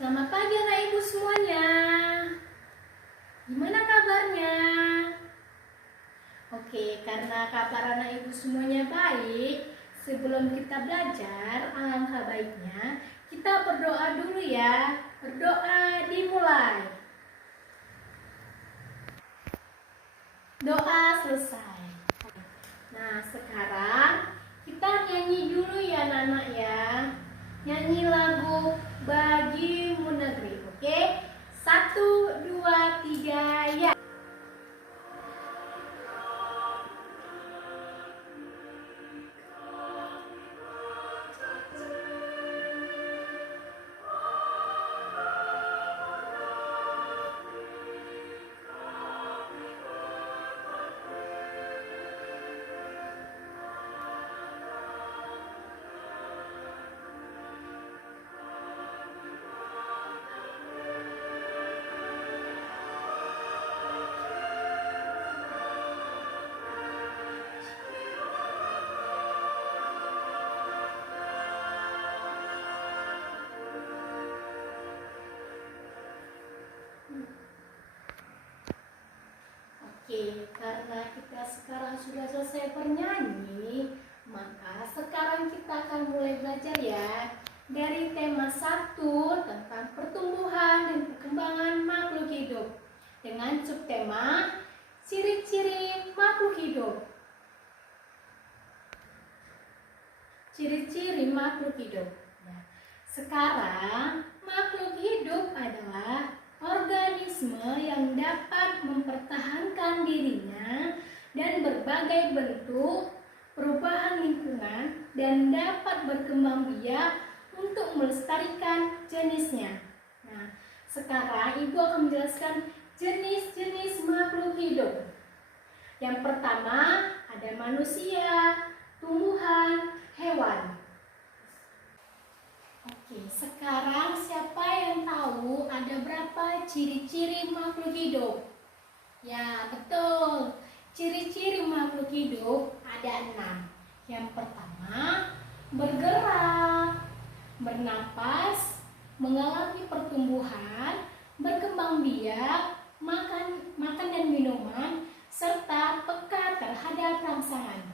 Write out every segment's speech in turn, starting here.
Selamat pagi anak ibu semuanya. Gimana kabarnya? Oke, karena kabar anak ibu semuanya baik, sebelum kita belajar, alangkah baiknya kita berdoa dulu ya. Berdoa dimulai. Doa selesai. Nah, sekarang kita nyanyi dulu ya anak-anak ya. Nyanyi lagu Bagimu Negeri, oke? 1, 2, 3, ya. Oke, karena kita sekarang sudah selesai bernyanyi, maka sekarang kita akan mulai belajar ya. Dari tema 1 tentang pertumbuhan dan perkembangan makhluk hidup. Dengan subtema ciri-ciri makhluk hidup. Ciri-ciri makhluk hidup. Nah, sekarang makhluk hidup adalah organisme yang dapat mempertahankan dirinya dan berbagai bentuk perubahan lingkungan dan dapat berkembang biak untuk melestarikan jenisnya. Nah, sekarang Ibu akan menjelaskan jenis-jenis makhluk hidup. Yang pertama ada manusia, tumbuhan, hewan. Oke, sekarang siapa yang tahu ada berapa ciri-ciri makhluk hidup? Ya, betul. Ciri-ciri makhluk hidup ada 6. Yang pertama, bergerak, bernapas, mengalami pertumbuhan, berkembang biak, makan dan minuman, serta peka terhadap rangsangan.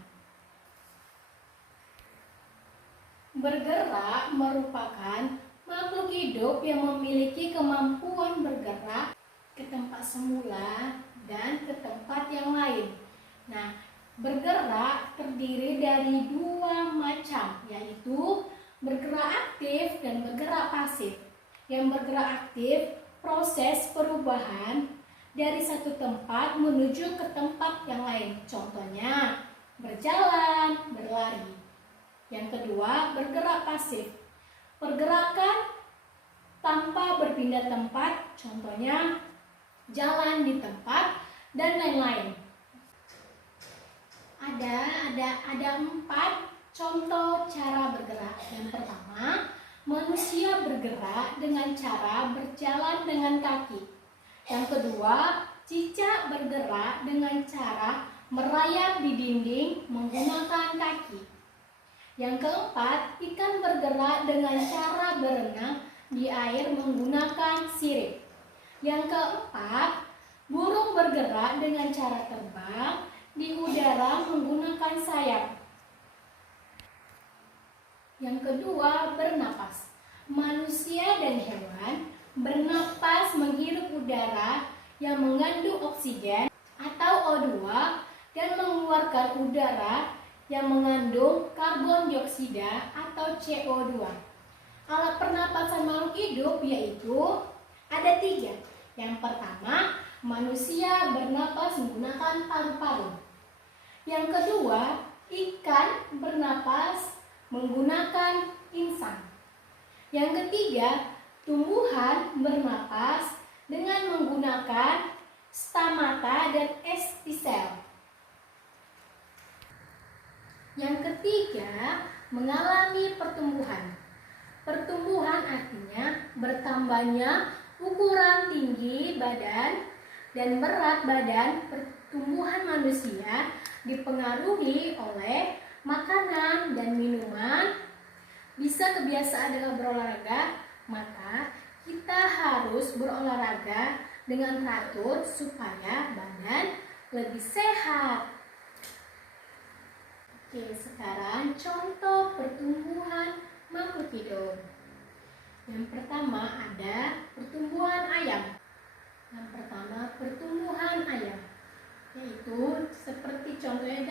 Bergerak merupakan makhluk hidup yang memiliki kemampuan bergerak ke tempat semula dan ke tempat yang lain. Nah, bergerak terdiri dari 2 macam, yaitu bergerak aktif dan bergerak pasif. Yang bergerak aktif proses perubahan dari satu tempat menuju ke tempat yang lain. Contohnya, berjalan, berlari. Yang kedua, bergerak pasif. Pergerakan tanpa berpindah tempat, contohnya jalan di tempat dan lain-lain. Ada 4 contoh cara bergerak. Yang pertama, manusia bergerak dengan cara berjalan dengan kaki. Yang kedua, cicak bergerak dengan cara merayap di dinding menggunakan kaki. Yang keempat, ikan bergerak dengan cara berenang di air menggunakan sirip. Yang keempat, burung bergerak dengan cara terbang di udara menggunakan sayap. Yang kedua, bernapas. Manusia dan hewan bernapas menghirup udara yang mengandung oksigen atau O2 dan mengeluarkan udara yang mengandung karbon dioksida atau CO2. Alat pernapasan makhluk hidup yaitu ada 3. Yang pertama, manusia bernapas menggunakan paru-paru. Yang kedua, ikan bernapas menggunakan insang. Yang ketiga, tumbuhan bernapas dengan menggunakan stomata dan epistel. Yang ketiga, mengalami pertumbuhan. Pertumbuhan artinya bertambahnya ukuran tinggi badan dan berat badan. Pertumbuhan manusia dipengaruhi oleh makanan dan minuman, bisa kebiasaan dengan berolahraga, maka kita harus berolahraga dengan teratur supaya badan lebih sehat. Oke, sekarang contoh pertumbuhan makhluk hidup. Yang pertama ada pertumbuhan ayam. Yang pertama pertumbuhan ayam, yaitu seperti contohnya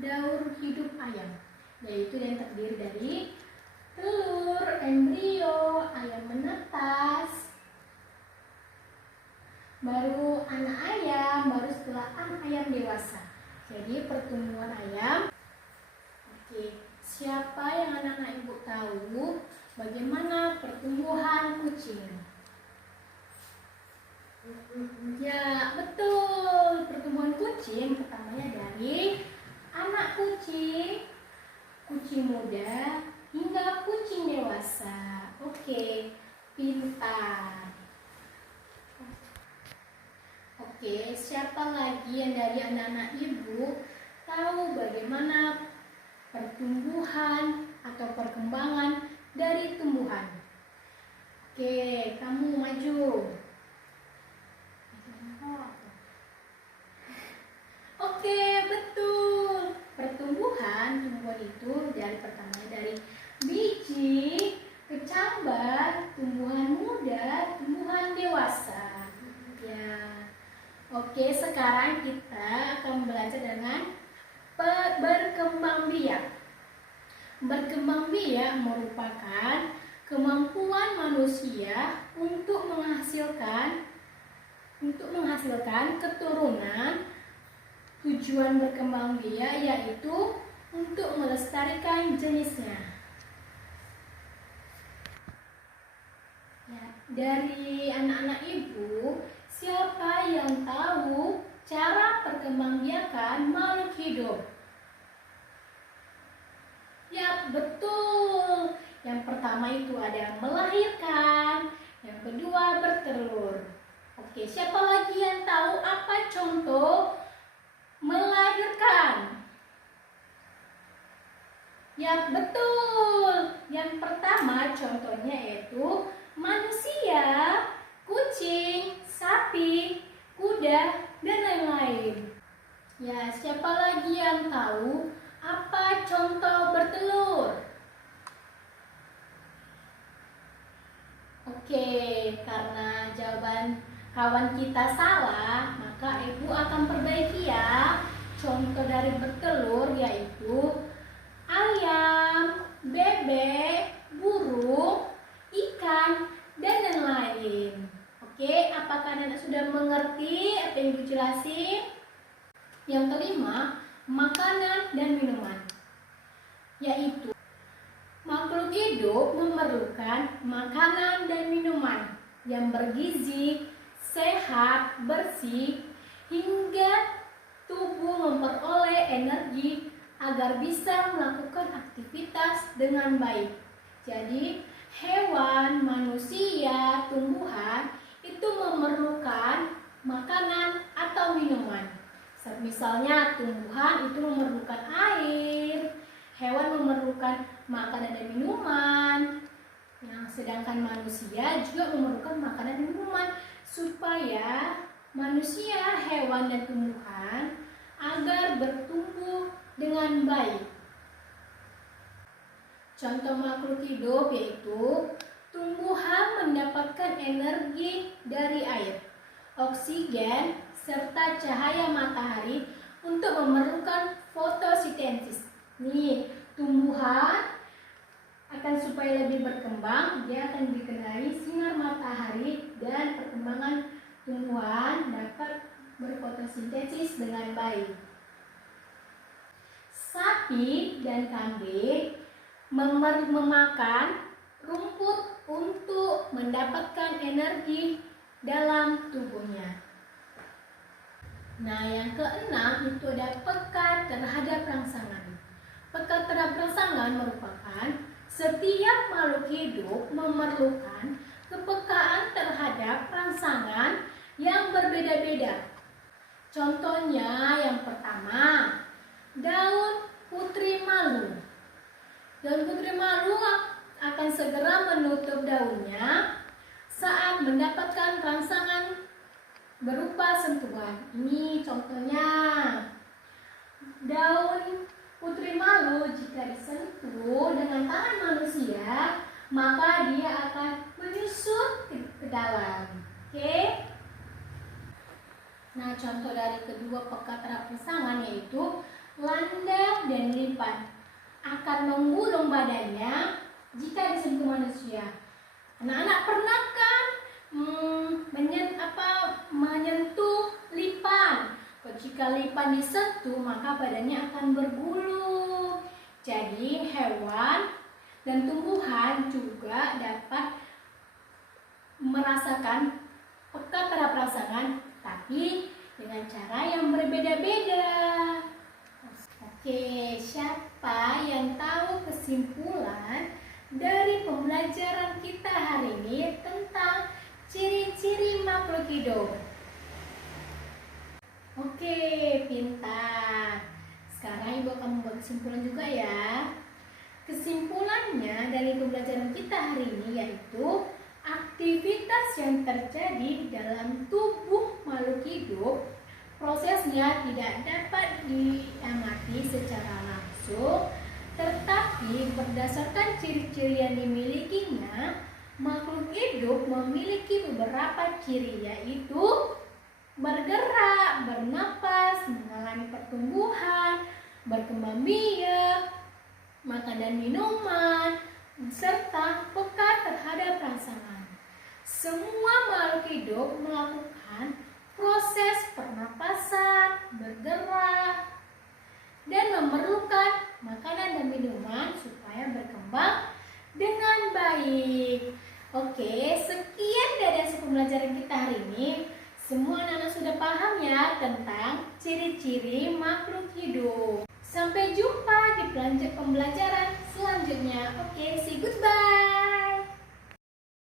daur hidup ayam, yaitu yang terdiri dari telur, embrio, ayam menetas, baru anak ayam, baru setelah ayam dewasa. Jadi pertumbuhan ayam. Oke, siapa yang anak-anak ibu tahu bagaimana pertumbuhan kucing? Ya, betul. Pertumbuhan kucing pertamanya dari anak kucing, kucing muda, hingga kucing dewasa. Oke, pintar. Oke, siapa lagi yang dari anak-anak ibu tahu bagaimana pertumbuhan atau perkembangan dari tumbuhan? Oke, kamu maju. Oke, betul. Tumbuhan itu pertamanya dari biji, kecambah, tumbuhan muda, tumbuhan dewasa. Ya. Oke, sekarang kita akan belajar dengan berkembang biak. Berkembang biak merupakan kemampuan manusia untuk menghasilkan keturunan. Tujuan berkembang biak yaitu untuk melestarikan jenisnya. Ya, dari anak-anak ibu, siapa yang tahu cara perkembangbiakan makhluk hidup? Ya, betul. Yang pertama itu ada melahirkan, yang kedua bertelur. Oke, siapa lagi yang tahu apa contoh melahirkan? Ya, betul. Yang pertama contohnya yaitu manusia, kucing, sapi, kuda, dan lain-lain. Ya, siapa lagi yang tahu apa contoh bertelur? Oke, karena jawaban kawan kita salah, maka ibu akan perbaiki ya. Contoh dari bertelur yaitu ayam, bebek, burung, ikan, dan lain-lain. Oke, apakah anak sudah mengerti apa yang ibu jelasin? Yang kelima, makanan dan minuman, yaitu makhluk hidup memerlukan makanan dan minuman yang bergizi, sehat, bersih, hingga tubuh memperoleh energi agar bisa melakukan aktivitas dengan baik. Jadi, hewan, manusia, tumbuhan itu memerlukan makanan atau minuman. Misalnya tumbuhan itu memerlukan air, hewan memerlukan makanan dan minuman, sedangkan manusia juga memerlukan makanan dan minuman supaya manusia, hewan, dan tumbuhan agar bertumbuh dengan baik. Contoh makhluk hidup yaitu tumbuhan mendapatkan energi dari air, oksigen, serta cahaya matahari untuk memerlukan fotosintesis. Nih, tumbuhan akan supaya lebih berkembang, dia akan dikenai sinar matahari dan perkembangan tumbuhan dapat berfotosintesis dengan baik. Sapi dan kambing memakan rumput untuk mendapatkan energi dalam tubuhnya. Nah, yang keenam itu ada peka terhadap rangsangan. Peka terhadap rangsangan merupakan setiap makhluk hidup memerlukan kepekaan terhadap rangsangan yang berbeda-beda. Contohnya yang pertama, daun putri malu. Daun putri malu akan segera menutup daunnya saat mendapatkan rangsangan berupa sentuhan. Ini contohnya. Daun putri malu jika disentuh dengan tangan manusia, maka dia akan menyusut ke dalam. Oke? Nah, contoh dari kedua pekat rangsangan yaitu landak dan lipan akan menggulung badannya jika disentuh manusia. Anak-anak pernah kan menyentuh lipan? Jika lipan disentuh, maka badannya akan bergulung. Jadi hewan dan tumbuhan juga dapat merasakan pekat terhadap rangsangan, tapi dengan cara yang berbeda-beda. Oke, siapa yang tahu kesimpulan dari pembelajaran kita hari ini tentang ciri-ciri makhluk hidup? Oke, pintar. Sekarang Ibu akan membuat kesimpulan juga ya. Kesimpulannya dari pembelajaran kita hari ini yaitu aktivitas yang terjadi dalam tubuh makhluk hidup, prosesnya tidak dapat diamati secara langsung, tetapi berdasarkan ciri-ciri yang dimilikinya, makhluk hidup memiliki beberapa ciri yaitu bergerak, bernapas, mengalami pertumbuhan, berkembang biak, makan dan minuman, serta peka terhadap rangsangan. Semua makhluk hidup melakukan proses pernapasan, bergerak, dan memerlukan makanan dan minuman supaya berkembang dengan baik. Oke, sekian dari hasil pembelajaran kita hari ini. Semua anak-anak sudah paham ya tentang ciri-ciri makhluk hidup. Sampai jumpa di pembelajaran selanjutnya. Oke, see you, goodbye.